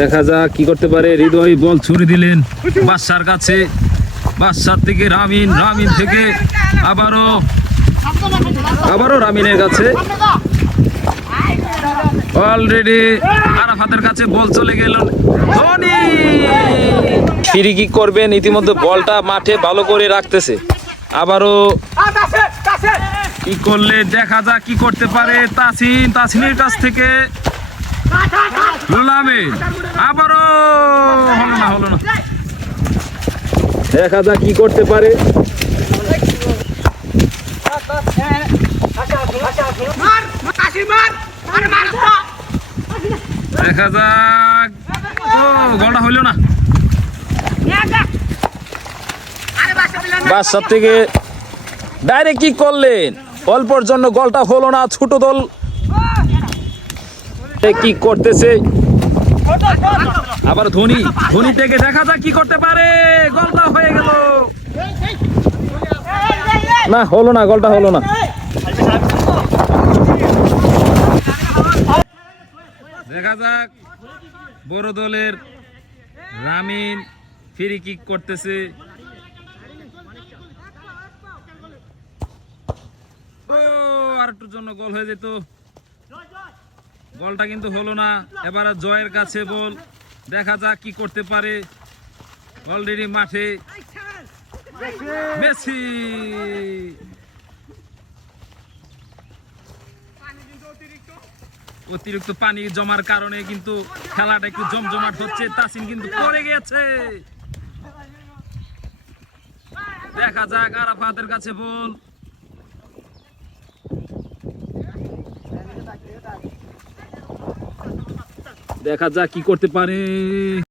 দেখা যাক কি করতে পারে। হৃদয় বল ছুড়ে দিলেন বাদশার কাছে, বাদশার থেকে রামিন, রামিন থেকে আবারও রামিনের কাছে। অলরেডি আরাফাতের কাছে বল চলে গেল। ধোনি ফ্রি কিক করবেন, ইতিমধ্যে বলটা মাঠে ভালো করে রাখতেছে। আবারও কি করলে দেখা যাক কি করতে পারে তাসিন, তাসিনের কাছ থেকে লামিন, আবারও হলো না। দেখা যাক কি করতে পারে। দেখা যাক, গোলটা হইল না। বাদশার থেকে ডাইরেক্ট কি করলেন, অল্পর জন্য গোলটা হলো না। ছোট দল কি করতেছে, আবার ধোনি, ধোনি থেকে দেখা যাক কি করতে পারে। গোলটা হয়ে গেল না, হলো না, গোলটা হলো না। দেখা যাক, বড় দলের রামিন ফ্রি কিক করতেছে। আর একটুর জন্য গোল হয়ে যেত, গোলটা কিন্তু হলো না। এবারে জয়ের কাছে বল, দেখা যাক কি করতে পারে। অলরেডি মাঠে মেসি, অতিরিক্ত পানি জমার কারণে কিন্তু খেলাটা একটু জমজমাট হচ্ছে। তাসিন কিন্তু পড়ে গেছে। দেখা যাক, আরাফাতের কাছে বল, দেখা যাক কি করতে পারে।